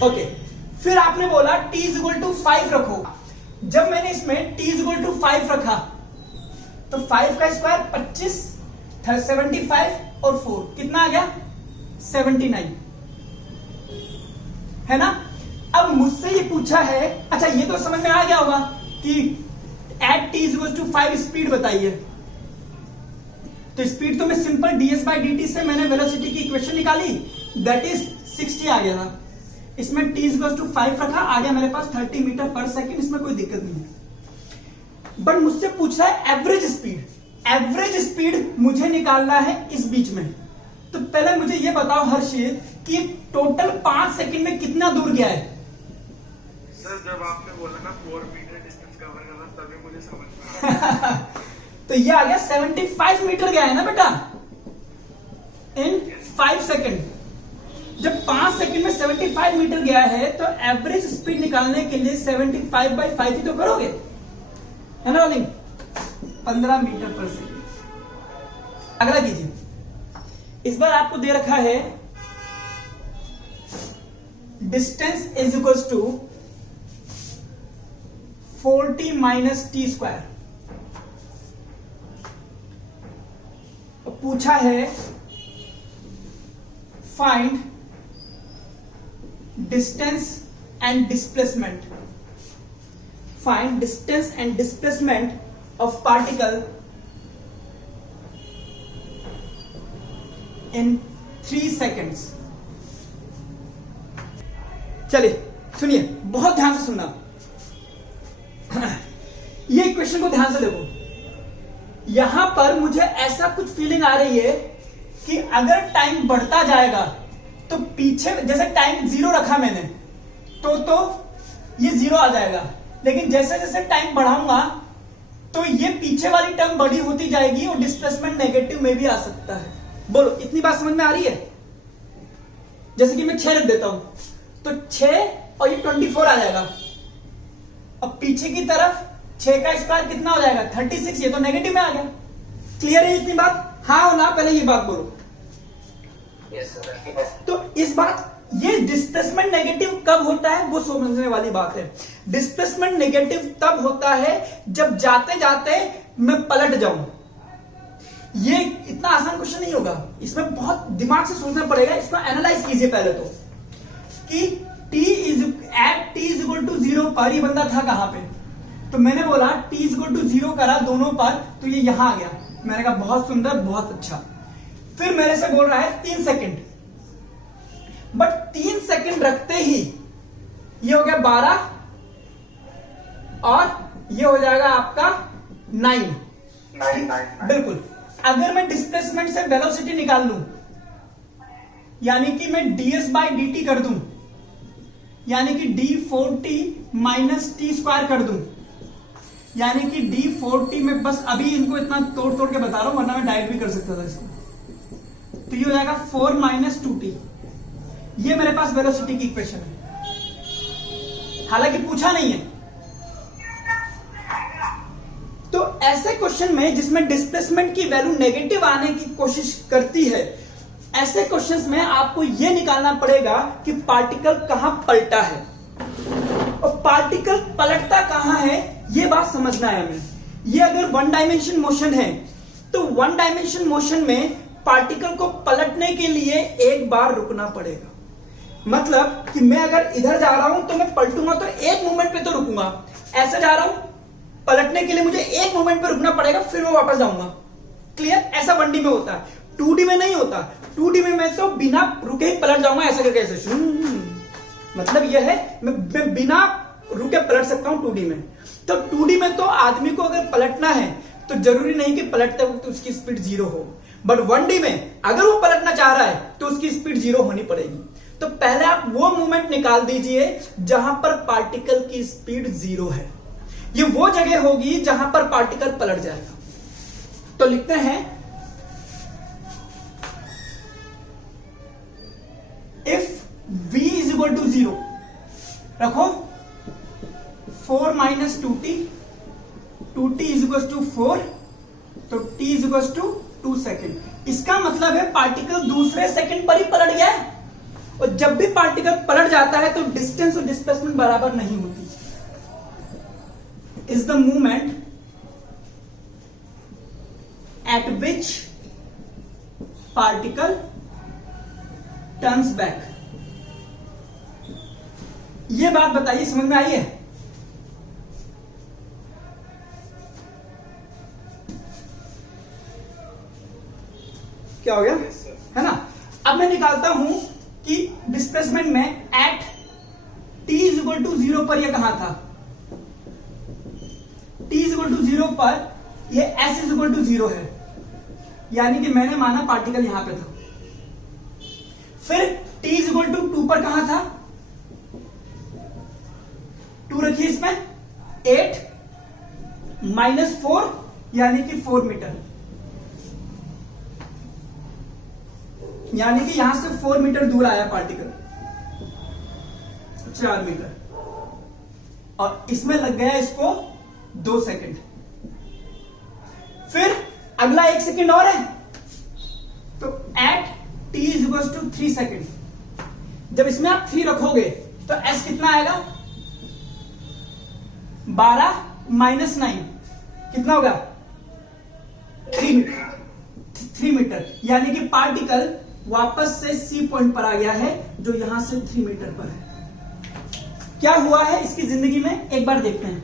ओके, फिर आपने बोला t = 5 रखो। जब मैंने इसमें t = 5 रखा तो 5 का स्क्वायर 25, 75 और 4 कितना आ गया, 79, है ना। अब मुझसे ये पूछा है, अच्छा ये तो समझ में आ गया होगा कि एट t = 5 स्पीड बताइए। तो स्पीड तो मैं सिंपल ds/dt से मैंने वेलोसिटी की इक्वेशन निकाली, दैट इज 60 आ गया था। इसमें t = 5 रखा, आ गया मेरे पास 30 मीटर पर सेकेंड। इसमें कोई दिक्कत नहीं है। बट मुझसे पूछ रहा है एवरेज स्पीड। एवरेज स्पीड मुझे निकालना है इस बीच में। तो पहले मुझे ये बताओ हर्षित कि टोटल 5 सेकंड में कितना दूर गया है। सर जब आपने बोला ना 4 मीटर डिस्टेंस कवर करना, तभी मुझे समझ में आया। तो ये आ गया 75 मीटर गया है ना बेटा, इन 5 सेकंड। जब 5 सेकंड में 75 मीटर गया है तो एवरेज स्पीड निकालने के लिए 75/5 ही तो करोगे, है ना डार्लिंग, 15 मीटर पर सेकंड। अगला कीजिए। इस बार आपको दे रखा है distance is equal to 40 - t²। पूछा है find distance and displacement. Find distance and displacement of particle in 3 seconds. चलिए सुनिए, बहुत ध्यान से सुनना। ये इक्वेशन को ध्यान से देखो। यहां पर मुझे ऐसा कुछ फीलिंग आ रही है कि अगर टाइम बढ़ता जाएगा तो पीछे, जैसे टाइम 0 रखा मैंने तो ये 0 आ जाएगा, लेकिन जैसे जैसे टाइम बढ़ाऊंगा तो ये पीछे वाली टर्म बड़ी होती जाएगी और डिस्प्लेसमेंट नेगेटिव में भी आ सकता है। बोलो, इतनी बात समझ में आ रही है। जैसे कि मैं 6 रख देता हूं तो 6 और ये 24 आ जाएगा। अब पीछे की तरफ 6 का स्क्वायर कितना हो जाएगा, 36। ये तो नेगेटिव में आ गया। क्लियर है इतनी बात? हाँ हो ना, पहले ये बात बोलो। Yes sir. तो इस बात, ये डिस्प्लेसमेंट नेगेटिव कब होता है वो समझने वाली बात है। डिस्प्लेसमेंट नेगेटिव तब होता है जब जाते जाते मैं पलट जाऊं। ये इतना आसान क्वेश्चन नहीं होगा, इसमें बहुत दिमाग से सोचना पड़ेगा। इसको एनालाइज कीजिए पहले तो कि एट t = 0 पर ये बंदा था कहां पे। तो मैंने बोला t = 0 करा दोनों पर, तो ये यहां आ गया। मैंने कहा बहुत सुंदर, बहुत अच्छा। फिर मेरे से बोल रहा है 3 सेकंड, बट 3 सेकंड रखते ही ये हो गया 12 और ये हो जाएगा आपका 9। बिल्कुल। अगर मैं डिस्प्लेसमेंट से वेलोसिटी निकाल लूं, यानी कि मैं ds/dt कर दूं, यानी कि d40 - t² कर दूं, यानी कि d40 में, बस अभी इनको इतना तोड़ तोड़ के बता रहा हूं, वरना मैं डायरेक्ट भी कर सकता था इसको। तो ये हो जाएगा 4 - 2t। ये मेरे पास वेलोसिटी की इक्वेशन है, हालांकि पूछा नहीं है। तो ऐसे क्वेश्चन में जिसमें डिस्प्लेसमेंट की वैल्यू नेगेटिव आने की कोशिश करती है, ऐसे क्वेश्चंस में आपको यह निकालना पड़ेगा कि पार्टिकल कहां पलटा है और पार्टिकल पलटता कहां है। यह बात समझना है हमें। ये अगर 1 डायमेंशन मोशन है तो 1 डायमेंशन मोशन में पार्टिकल को पलटने के लिए एक बार रुकना पड़ेगा। मतलब कि मैं अगर इधर जा रहा हूं तो मैं पलटूंगा तो एक मोमेंट पे तो रुकूंगा, ऐसे जा रहा हूं पलटने के लिए मुझे एक मोमेंट पे रुकना पड़ेगा, फिर मैं वापस जाऊंगा। क्लियर? ऐसा 1D में होता है, 2D में नहीं होता। 2D में मैं तो बिना रुके ही पलट जाऊंगा, ऐसे करके ऐसे। मतलब यह है मैं बिना रुके पलट सकता हूं 2D में। तो 2D में तो आदमी को अगर पलटना है तो जरूरी नहीं कि पलटते वक्त उसकी स्पीड 0 हो, बट 1D में अगर वो पलटना चाह रहा है तो उसकी स्पीड 0 होनी पड़ेगी। तो पहले आप वो मोमेंट निकाल दीजिए जहां पर पार्टिकल की स्पीड 0 है। ये वो जगह होगी जहां पर पार्टिकल पलट जाएगा। तो लिखते हैं if v is equal to 0, रखो 4 minus 2t, 2t is equal to 4, तो t is equal to 2 second. इसका मतलब है पार्टिकल दूसरे सेकंड पर ही पलट गया है। और जब भी पार्टिकल पलट जाता है तो डिस्टेंस और डिस्प्लेसमेंट बराबर नहीं होती। Is the movement at which particle turns back. ये बात बताइए, समझ में आई है? क्या हो गया? है ना? अब मैं निकालता हूं कि डिस्प्लेसमेंट में at t is equal to 0 पर यह कहां था? t इज इक्वल टू 0 पर यह s इज इक्वल टू 0 है, यानी कि मैंने माना पार्टिकल यहां पे था। फिर t इज इक्वल टू 2 पर कहां था? 2 रखिए इसमें, 8 माइनस 4 यानी कि 4 मीटर, यानी कि यहां से 4 मीटर दूर आया पार्टिकल, 4 मीटर, और इसमें लग गया इसको 2 सेकंड। फिर अगला 1 सेकंड और है, तो at t is equal to 3 second. जब इसमें आप 3 रखोगे तो s कितना आएगा? 12 माइनस 9 कितना होगा? 3 मीटर, यानी कि पार्टिकल वापस से सी पॉइंट पर आ गया है जो यहां से 3 मीटर पर है। क्या हुआ है इसकी जिंदगी में एक बार देखते हैं।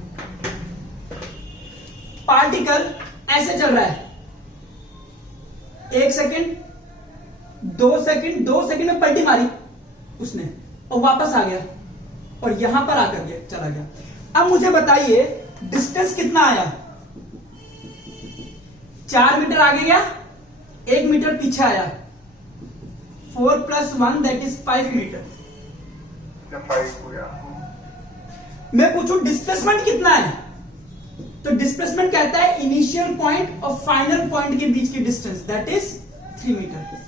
पार्टिकल ऐसे चल रहा है, 1 सेकंड, 2 सेकंड, 2 सेकंड में पलटी मारी उसने और वापस आ गया और यहां पर आकर के चला गया। अब मुझे बताइए डिस्टेंस कितना आया? 4 मीटर आगे गया, 1 मीटर पीछे आया, 4 + 1 दैट इज 5 मीटर। 5 हो गया। मैं पूछूं डिस्प्लेसमेंट कितना है, तो डिस्प्लेसमेंट कहता है इनिशियल पॉइंट और फाइनल पॉइंट के बीच की डिस्टेंस दैट इज 3 मीटर।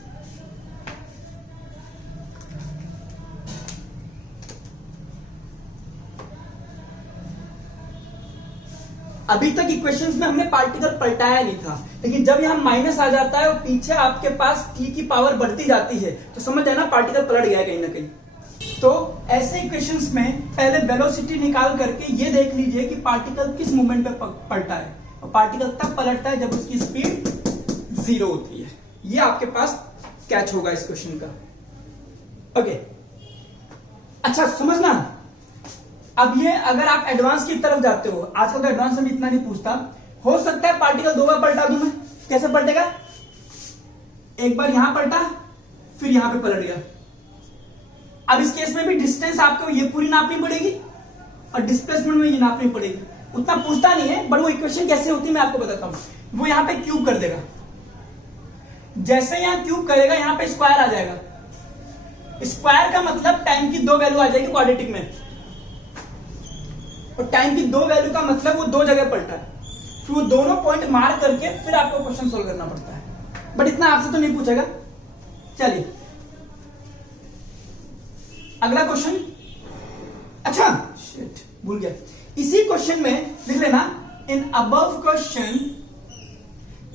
अभी तक इक्वेशंस में हमने पार्टिकल पलटाया नहीं था, लेकिन जब यहां माइनस आ जाता है और पीछे आपके पास t की पावर बढ़ती जाती है तो समझ जाए ना पार्टिकल पलट गया है कहीं ना कहीं। तो ऐसे इक्वेशंस में पहले वेलोसिटी निकाल करके ये देख लीजिए कि पार्टिकल किस मोमेंट पे पलटा है, और पार्टिकल तब पलटता है जब उसकी स्पीड 0 होती है। ये आपके पास कैच होगा इस क्वेश्चन का। ओके, अच्छा समझना। अब ये अगर आप एडवांस की तरफ जाते हो, आजकल तो एडवांस में इतना नहीं पूछता, हो सकता है पार्टिकल 2 बार पलटा दूं मैं। कैसे पलटेगा? एक बार यहां पलटा, फिर यहां पे पलट गया। अब इस केस में भी डिस्टेंस आपको ये पूरी नापनी पड़ेगी और डिस्प्लेसमेंट में ये नापनी पड़ेगी। उतना पूछता नहीं है, बट वो इक्वेशन कैसे होती है मैं आपको बताता हूं। वो यहां पे क्यूब कर देगा, जैसे यहां क्यूब करेगा यहां पे स्क्वायर आ जाएगा। स्क्वायर का मतलब टाइम की 2 वैल्यू आ जाएगी क्वाड्रेटिक में, और टाइम की 2 वैल्यू का मतलब वो 2 जगह पलटा है। फिर वो दोनों पॉइंट मार करके फिर आपको क्वेश्चन सोल्व करना पड़ता है, बट इतना आपसे तो नहीं पूछेगा। चलिए अगला क्वेश्चन। अच्छा शिट, भूल गया। इसी क्वेश्चन में लिख लेना, इन अबव क्वेश्चन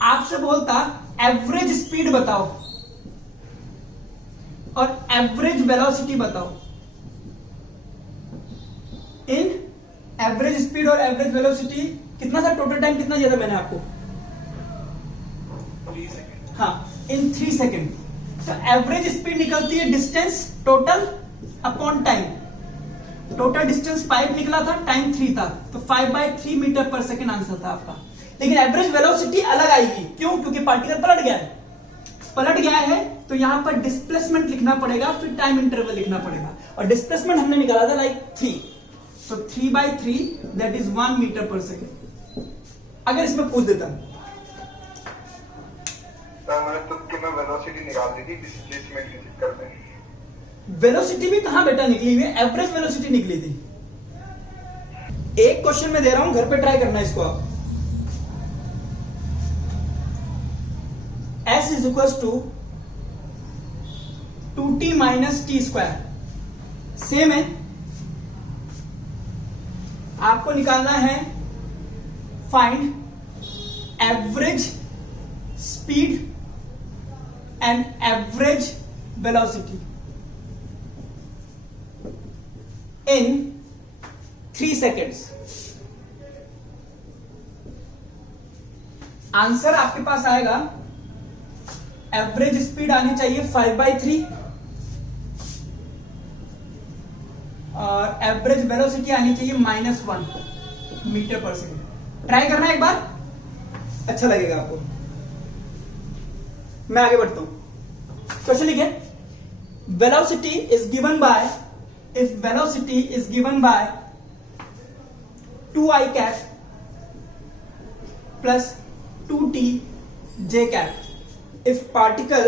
आपसे बोलता एवरेज स्पीड बताओ और एवरेज वेलोसिटी बताओ। इन एवरेज स्पीड और एवरेज वेलोसिटी कितना था? टोटल टाइम कितना दिया था मैंने आपको? 3 सेकंड। हाँ, इन 3 सेकंड। तो एवरेज स्पीड निकलती है distance total upon time. Total distance 5 निकला था, टाइम 3 था, तो 5/3 मीटर पर सेकेंड आंसर था आपका। लेकिन एवरेज वेलोसिटी अलग आएगी, क्यों? क्योंकि पार्टिकल पलट गया है। पलट गया है तो यहां पर डिस्प्लेसमेंट लिखना पड़ेगा, फिर टाइम इंटरवल लिखना पड़ेगा, और डिस्प्लेसमेंट हमने निकाला था लाइक 3, तो 3/3 दैट इज 1 मीटर पर सेकेंड। अगर इसमें पूछ देता मैंने तुक्के में वेलोसिटी निकाल दी थी डिस्प्लेसमेंट के चक्कर में। वेलोसिटी भी कहां बेटा निकली हुई है, एवरेज वेलोसिटी निकली थी। एक क्वेश्चन में दे रहा हूं, घर पे ट्राई करना इसको आप। S is equals to 2t minus t square, same है। आपको निकालना है find average speed and average velocity in 3 seconds. Answer आपके पास आएगा, एवरेज स्पीड आनी चाहिए 5/3 और एवरेज वेलोसिटी आनी चाहिए -1 मीटर पर सेकेंड। ट्राई करना एक बार, अच्छा लगेगा आपको। मैं आगे बढ़ता हूं। क्वेश्चन लिखे, velocity is given by, if velocity is given bye 2i cap plus 2t j cap, if particle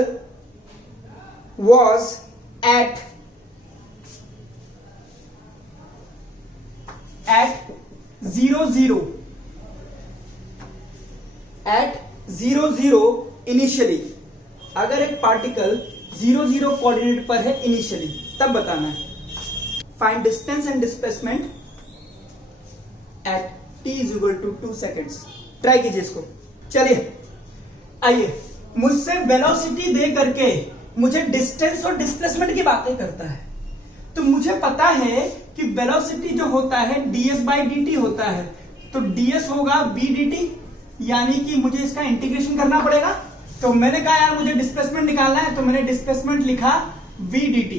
was at 0 0 initially, अगर एक पार्टिकल 0 0 कोऑर्डिनेट पर है इनिशियली, तब बताना है। Find distance and displacement at t is equal to 2 seconds. Try कीजिए इसको। चलिए आइए, मुझसे वेलोसिटी दे करके मुझे डिस्टेंस और डिस्प्लेसमेंट की बातें करता है, तो मुझे पता है कि वेलोसिटी जो होता है ds/dt होता है, तो ds होगा v/dt, यानी कि मुझे इसका इंटीग्रेशन करना पड़ेगा। तो मैंने कहा यार मुझे डिस्प्लेसमेंट निकालना है, तो मैंने डिस्प्लेसमेंट लिखा v/dt।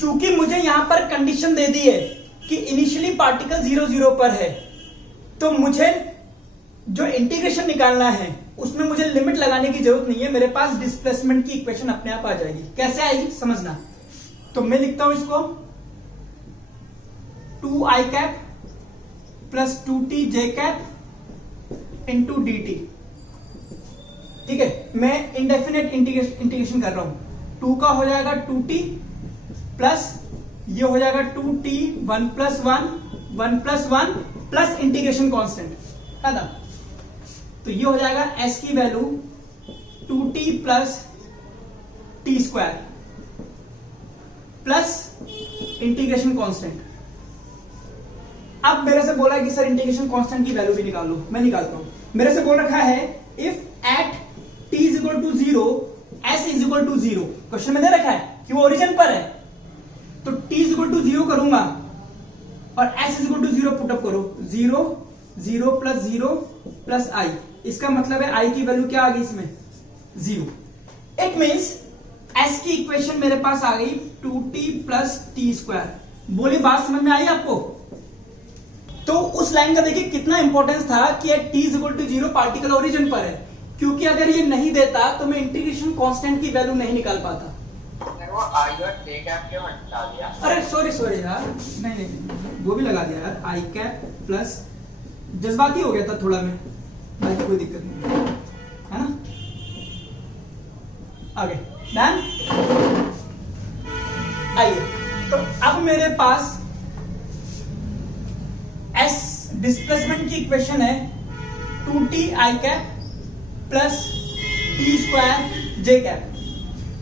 चूंकि मुझे यहां पर कंडीशन दे दी है कि इनिशियली पार्टिकल 0 0 पर है, तो मुझे जो इंटीग्रेशन निकालना है उसमें मुझे लिमिट लगाने की जरूरत नहीं है, मेरे पास डिस्प्लेसमेंट की इक्वेशन अपने आप आ जाएगी। कैसे आएगी समझना। तो मैं लिखता हूं इसको 2i cap plus 2t j cap into dt। ठीक है, मैं इंडेफिनेट इंटीग्रेशन कर रहा हूं। 2 का हो जाएगा 2t प्लस ये हो जाएगा 2t 1 + 1 1 + 1 प्लस इंटीग्रेशन कांस्टेंट खत्म। तो ये हो जाएगा s की value 2t plus t square plus integration constant. अब मेरे से बोला कि सर इंटीग्रेशन कांस्टेंट की वैल्यू भी निकाल लो, मैं निकालता हूं। मेरे से बोल रखा है if at t is equal to 0 s is equal to 0, question में दे रखा है कि वो ओरिजिन पर है, तो t इज इक्वल टू 0 करूंगा और s is equal to 0 put up करो। 0 0 प्लस 0 प्लस i, इसका मतलब है i की वैल्यू क्या आ गई इसमें 0। इट मीन्स s की इक्वेशन मेरे पास आ गई 2t प्लस टी स्क्वायर। बोली बात समझ में आई आपको? तो उस लाइन का देखिए कितना इंपॉर्टेंस था कि t is equal to 0 particle origin पर है, क्योंकि अगर ये नहीं देता तो मैं इंटीग्रेशन कांस्टेंट की वैल्यू नहीं निकाल पाता। वो आई और जे कैप क्यों हटा दिया? अरे सॉरी यार, नहीं वो भी लगा दिया यार, आई कैप प्लस, जज्बाती हो गया था थोड़ा मैं, बाकी कोई दिक्कत नहीं है ना। आगे डन। आइए, तो अब मेरे पास s डिस्प्लेसमेंट की इक्वेशन है 2t i cap plus t square j cap.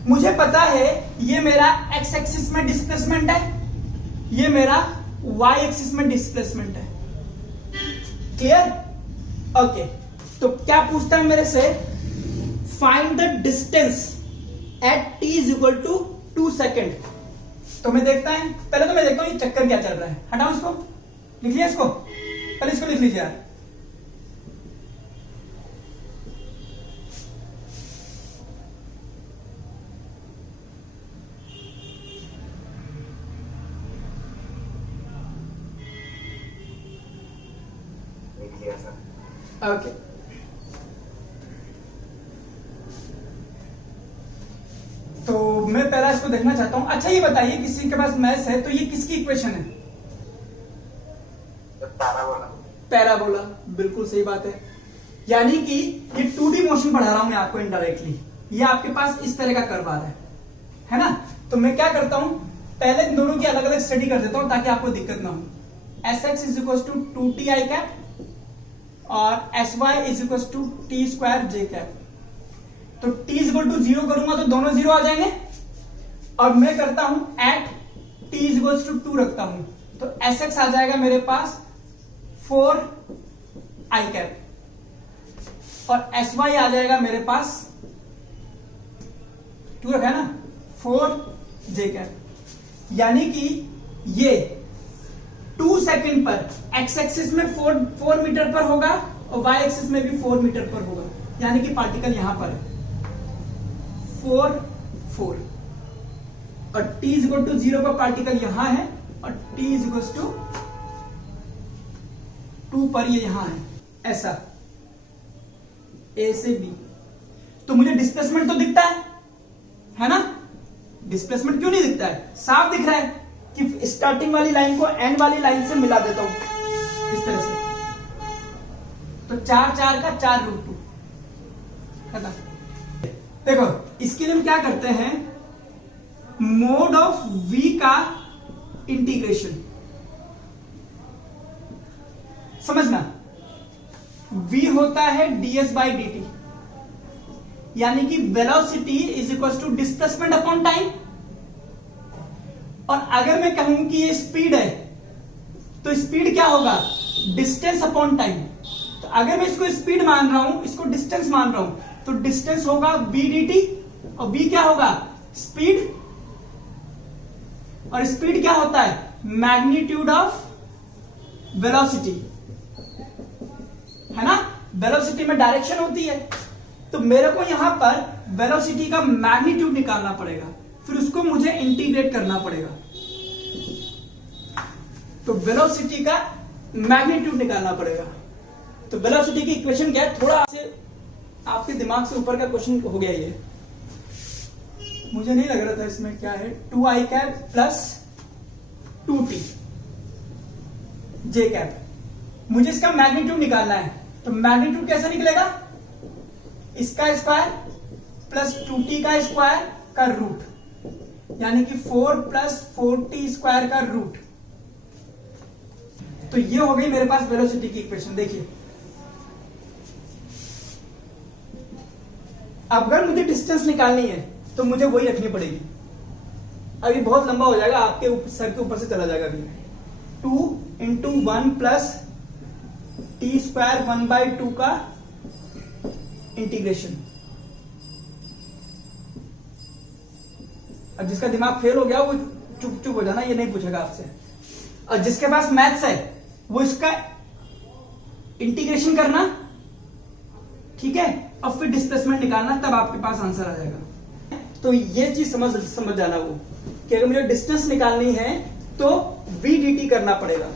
मुझे पता है ये मेरा x एक्सिस में डिस्प्लेसमेंट है, ये मेरा y एक्सिस में डिस्प्लेसमेंट है। क्लियर? ओके, तो क्या पूछता है मेरे से? Find the distance at t is equal to 2 second. तो मैं देखता है, पहले तो मैं देखता हूं ये चक्कर क्या चल रहा है। हटाओ इसको, लिख लिया इसको, पहले इसको लिख लीजिए यार। किया सर। ओके, तो मैं पहला इसको देखना चाहता हूं। अच्छा ये बताइए, किसी के पास मैथ्स है तो ये किसकी इक्वेशन है? पैराबोला। पैराबोला, बिल्कुल सही बात है। यानी कि ये 2D मोशन पढ़ा रहा हूं मैं आपको इनडायरेक्टली। ये आपके पास इस तरह का कर्व आ रहा है ना? तो मैं क्या करता हूं, पहले इन दोनों की अलग अलग स्टडी कर देता हूं ताकि आपको दिक्कत ना हो। S X is equal to 2t I cap और S Y is equal to T square J cap. तो t इज इक्वल टू 0 करूंगा तो दोनों 0 आ जाएंगे, और मैं करता हूं at t is equal to 2 रखता हूं, तो एस एक्स आ जाएगा मेरे पास 4 आई कैप और एस वाई आ जाएगा मेरे पास 2 रखा है ना, 4 जे कैप। यानी कि ये 2 सेकंड पर एक्स एक्सिस में 4 मीटर पर होगा और वाई एक्सिस में भी 4 मीटर पर होगा। यानी कि पार्टिकल यहां पर है 4 4 और t इज इक्वल टू 0 पर पार्टिकल यहां है और t इज इक्वल टू 2 पर ये यहां है। ऐसा A से B। तो मुझे डिस्प्लेसमेंट तो दिखता है ना? डिस्प्लेसमेंट क्यों नहीं दिखता है? साफ दिख रहा है कि स्टार्टिंग वाली लाइन को एंड वाली लाइन से मिला देता हूं इस तरह से, तो 4 4 का 4 रूट 2 खत्म। देखो इसके लिए हम क्या करते हैं, मोड ऑफ v का इंटीग्रेशन समझना। v होता है ds बाई dt, यानी कि velocity is equal to displacement upon time. और अगर मैं कहूं कि ये स्पीड है तो स्पीड क्या होगा, डिस्टेंस अपॉन टाइम। तो अगर मैं इसको स्पीड मान रहा हूं, इसको डिस्टेंस मान रहा हूं, तो डिस्टेंस होगा v dt और v क्या होगा, स्पीड। और स्पीड क्या होता है, मैग्नीट्यूड ऑफ वेलोसिटी, है ना? वेलोसिटी में डायरेक्शन होती है, तो मेरे को यहां पर वेलोसिटी का मैग्नीट्यूड निकालना पड़ेगा, फिर उसको मुझे इंटीग्रेट करना पड़ेगा। तो वेलोसिटी का मैग्नीट्यूड निकालना पड़ेगा। तो वेलोसिटी की इक्वेशन क्या है, थोड़ा से आपके दिमाग से ऊपर का क्वेश्चन हो गया ये, मुझे नहीं लग रहा था इसमें क्या है। 2 आई कैप प्लस 2t जे कैप, मुझे इसका मैग्नीट्यूड निकालना है। तो मैग्नीट्यूड कैसे निकलेगा, इसका स्क्वायर प्लस 2t का स्क्वायर का रूट, यानी कि 4 प्लस 4t स्क्वायर का रूट। तो ये हो गई मेरे पास वेलोसिटी की इक्वेशन। देखिए अब अगर मुझे डिस्टेंस निकालनी है तो मुझे वही रखनी पड़ेगी। अभी बहुत लंबा हो जाएगा, आपके सर के ऊपर से चला जाएगा। अभी 2 इंटू 1 प्लस टी स्क्वायर 1/2 का इंटीग्रेशन। अब जिसका दिमाग फेल हो गया वो चुप चुप हो जाना, ये नहीं पूछेगा आपसे। और जिसके पास मैथ्स है वो इसका इंटीग्रेशन करना, ठीक है, और फिर डिस्प्लेसमेंट निकालना, तब आपके पास आंसर आ जाएगा। तो ये चीज समझ जाना वो कि अगर मुझे डिस्टेंस निकालनी है तो v dt करना पड़ेगा।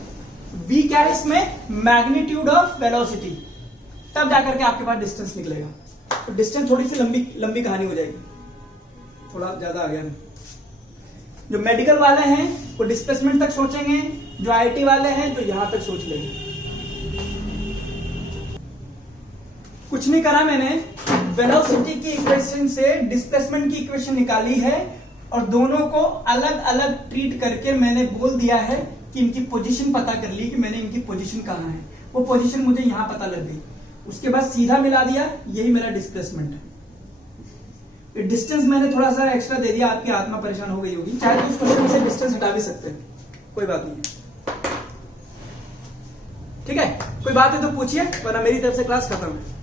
v क्या है इसमें, मैग्नीट्यूड ऑफ वेलोसिटी, तब जाकर के आपके पास डिस्टेंस निकलेगा। तो डिस्टेंस थोड़ी सी लंबी कहानी हो जाएगी, थोड़ा ज्यादा आ गया। जो मेडिकल वाले हैं वो डिस्प्लेसमेंट तक सोचेंगे, जो आईटी वाले हैं तो यहां तक सोच लेंगे। कुछ नहीं करा मैंने, वेलोसिटी की इक्वेशन से डिस्प्लेसमेंट की इक्वेशन निकाली है और दोनों को अलग अलग ट्रीट करके मैंने बोल दिया है कि इनकी पोजीशन पता कर ली, कि मैंने इनकी पोजीशन कहां है। वो पोजीशन मुझे यहां पता लग गई, उसके बाद सीधा मिला दिया, यही मेरा डिस्प्लेसमेंट है। डिस्टेंस मैंने थोड़ा सा एक्स्ट्रा दे दिया, आपकी आत्मा परेशान हो गई होगी, चाहे तो उस क्वेश्चन से डिस्टेंस हटा भी सकते हैं, कोई बात नहीं है। ठीक है, कोई बात है तो पूछिए, वरना मेरी तरफ से क्लास खत्म है।